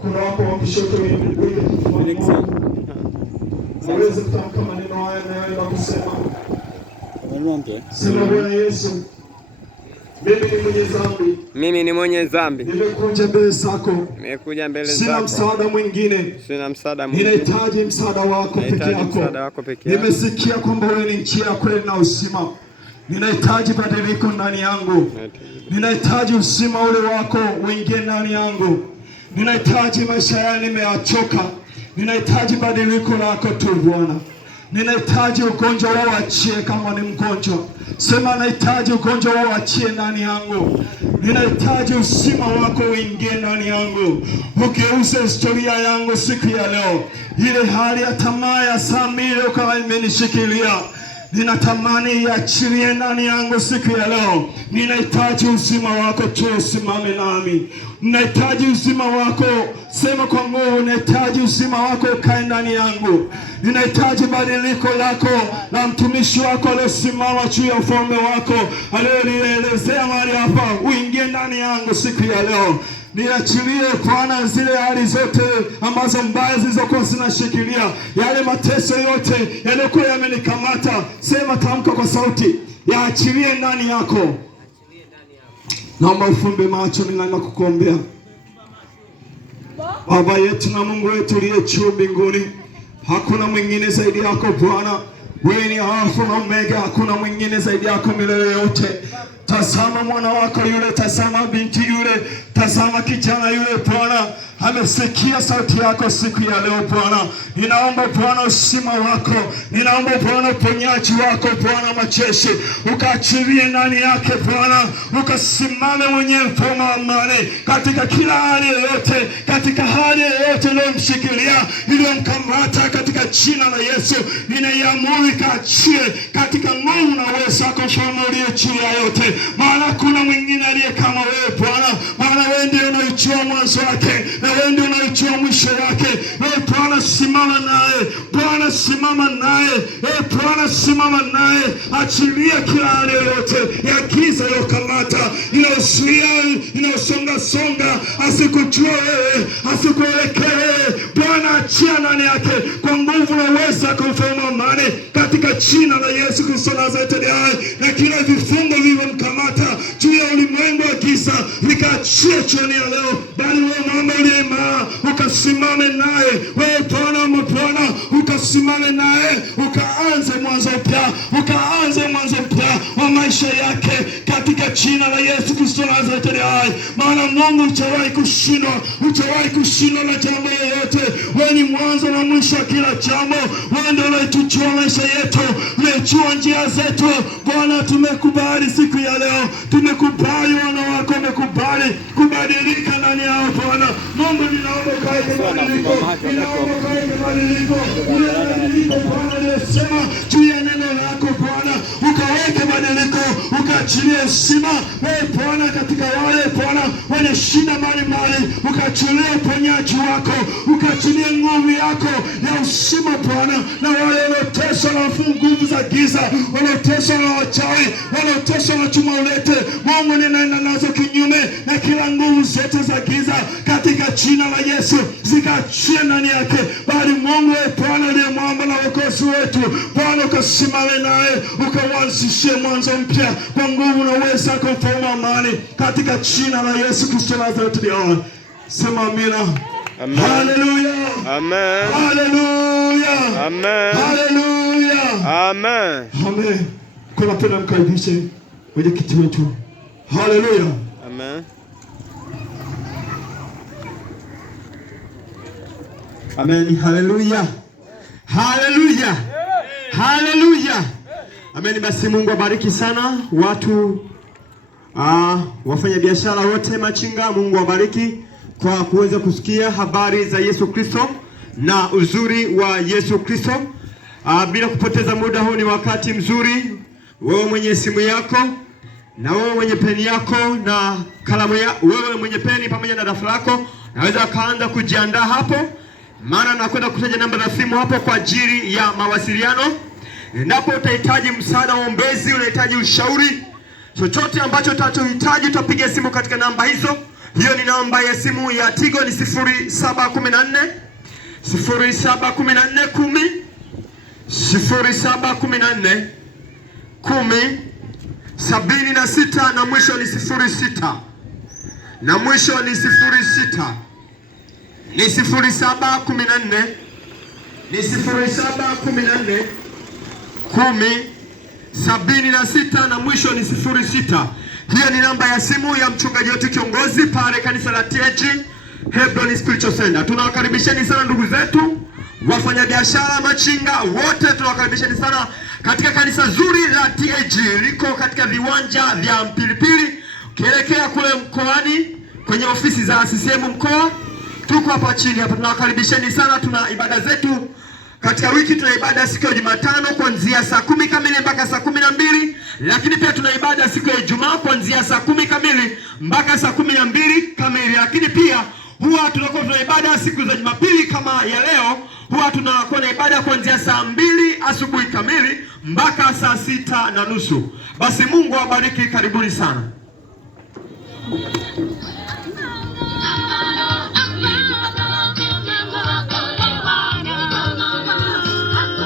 Kuna wapo wa kushoto waweze kutamka maneno haya na kusema, sema Bwana Yesu, mimi ni mwenye dhambi. Nimekuja mbele zako. Sina msaada mwingine. Ninahitaji msaada wako peke yako. Nimesikia kwamba wewe ni njia ya kweli na uzima. Ninahitaji badiliko ndani yangu. Ninahitaji uzima ule wako uingie ndani yangu. Ninahitaji maisha yangu nimeachoka. Ninahitaji badiliko lako tu Bwana. Ninahitaji ugonjwa wao achie kama ni mgonjwa. Sema nahitaji ugonjwa wao achie ndani yangu. Ninahitaji uzima wako uingie ndani yangu. Ugeuze historia yangu siku ya leo. Ile hali ya tamaa ya Samiri kama imenishikilia, ninatamani iachilie ndani yangu siku ya leo. Ninahitaji uzima wako tu usimame nami. Ninahitaji uzima wako, sema kwa nguvu, ninahitaji uzima wako ukae ndani yangu. Ninahitaji badiliko lako na mtumishi wako aliyesimama juu ya ufalme wako, aliyenielezea mahali hapa, uingie ndani yangu siku ya leo. Niachilie Bwana zile hali zote ambazo mbaya zilizokuwa zinashikilia, yale mateso yote yaliyokuwa yamenikamata. Sema, tamka kwa sauti, yaachilie ndani yako. Naomba ufumbe macho, ninaenda kukuombea. Baba yetu na Mungu wetu uliye juu mbinguni, hakuna mwingine zaidi yako Bwana. Wewe ni Alfa na Omega, hakuna mwingine zaidi yako milele yote. Tazama mwana wako yule, tazama binti yule, tazama kijana yule Bwana, amesikia sauti yako siku ya leo Bwana. Ninaomba Bwana uzima wako, ninaomba Bwana uponyaji wako Bwana majeshi, ukaachilie ndani yake Bwana, ukasimame mwenyewe mfalme wa amani katika kila hali yoyote, katika hali yoyote iliyomshikilia, iliyomkamata, katika jina la Yesu ninaiamuru ikaachie katika nguvu na uwezo wako mfalme uliye juu ya yote. Maana kuna mwingine aliye kama wewe Bwana, maana wewe ndiye unajua mwanzo wake na wewe ndiye unajua mwisho wake. Wewe Bwana simama naye, Bwana simama naye, Bwana simama naye. Achilia kila hali yote ya giza iliyokamata, inayozuia, inayosonga songa, asikujua wewe, asikuelekee wewe Bwana. Achia ndani yake kwa nguvu na uwezo wako mfalme wa amani, katika jina la Yesu Kristo Nazareti aliye hai. Na kila vifungo vilivyomkamata juu ya ulimwengu wa giza vikaachie jioni ya leo, bali wewe Mungu uliye imara ukasimame naye. Wewe Bwana wa mabwana ukasimame naye, ukaanze mwanzo mpya, ukaanze mwanzo mpya wa maisha yake katika jina la Yesu Kristo Nazareti aliye hai. Maana Mungu hujawahi kushindwa, hujawahi kushindwa na jambo lolote. Wewe ni mwanzo na mwisho wa kila jambo. Wewe ndio unayejua maisha yetu, unajua njia zetu Bwana. Tumekubali siku ya leo, tumekubali wana wako wamekubali kubadilika ndani yao Bwana. Mungu ninaomba kae kubadilika, ninaomba kae kubadilika, unabadilika Bwana aliyesema juu ya neno lako Bwana, ukaweke badiliko, ukaachilie uzima wewe Bwana katika wale Bwana wenye shida mbalimbali, ukaachilie uponyaji wako, ukaachilie nguvu yako ya uzima Bwana. Na wale wanaoteswa na nguvu za giza, wanaoteswa na wachawi, wanaoteswa na chuma ulete, Mungu ninaenda nazo kinyume na kila nguvu zote za giza katika jina la Yesu, zikaachie ndani yake. Bali Mungu wewe Bwana ndiye mwamba na wokozi wetu Bwana, ukasimame naye, ukaanzishie mwanzo mpya kwa nguvu na uwezo wako mfalme wa amani, katika jina la Yesu Kristo Nazareti. Sema amina. Amen. Hallelujah. Amen. Hallelujah. Amen. Hallelujah. Amen. Amen. Kuna pena mkaribishe kwenye kiti wetu. Hallelujah. Amen. Amen. Hallelujah. Hallelujah. Hallelujah. Amen. Basi Mungu abariki sana watu wafanya biashara wote machinga. Mungu abariki kwa kuweza kusikia habari za Yesu Kristo na uzuri wa Yesu Kristo. Bila kupoteza muda, huu ni wakati mzuri. Wewe mwenye simu yako na wewe mwenye peni yako na kalamu wewe mwenye peni pamoja na daftari lako, naweza kaanza kujiandaa hapo, maana nakwenda kutaja namba za simu hapo kwa ajili ya mawasiliano. Endapo utahitaji msaada wa ombezi, unahitaji ushauri, chochote ambacho utachohitaji, utapiga simu katika namba hizo Hiyo ni namba ya simu ya Tigo, ni 0714 0714 10 0714 10 76 na mwisho ni 06 na mwisho ni 06 ni 0714 ni 0714 10 76 na mwisho ni 06. Hiyo ni namba ya simu ya mchungaji wetu kiongozi pale kanisa la TAG Hebron Spiritual Center. Tunawakaribisheni sana ndugu zetu, wafanyabiashara, machinga, wote tunawakaribisheni sana katika kanisa zuri la TAG. Liko katika viwanja vya Mpilipili ukielekea kule mkoani kwenye ofisi za CCM mkoa. Tuko hapa chini hapa, tunawakaribisheni sana. Tuna ibada zetu katika wiki. Tuna ibada siku ya Jumatano kuanzia saa 10 kamili mpaka saa 12, lakini pia tuna ibada siku ya Ijumaa kuanzia saa 10 kamili mpaka saa 12 kamili, lakini pia huwa tunakuwa tuna ibada siku za Jumapili kama ya leo. Huwa tunakuwa na ibada kuanzia saa 2 asubuhi kamili mpaka saa 6:30. Basi Mungu awabariki, karibuni sana.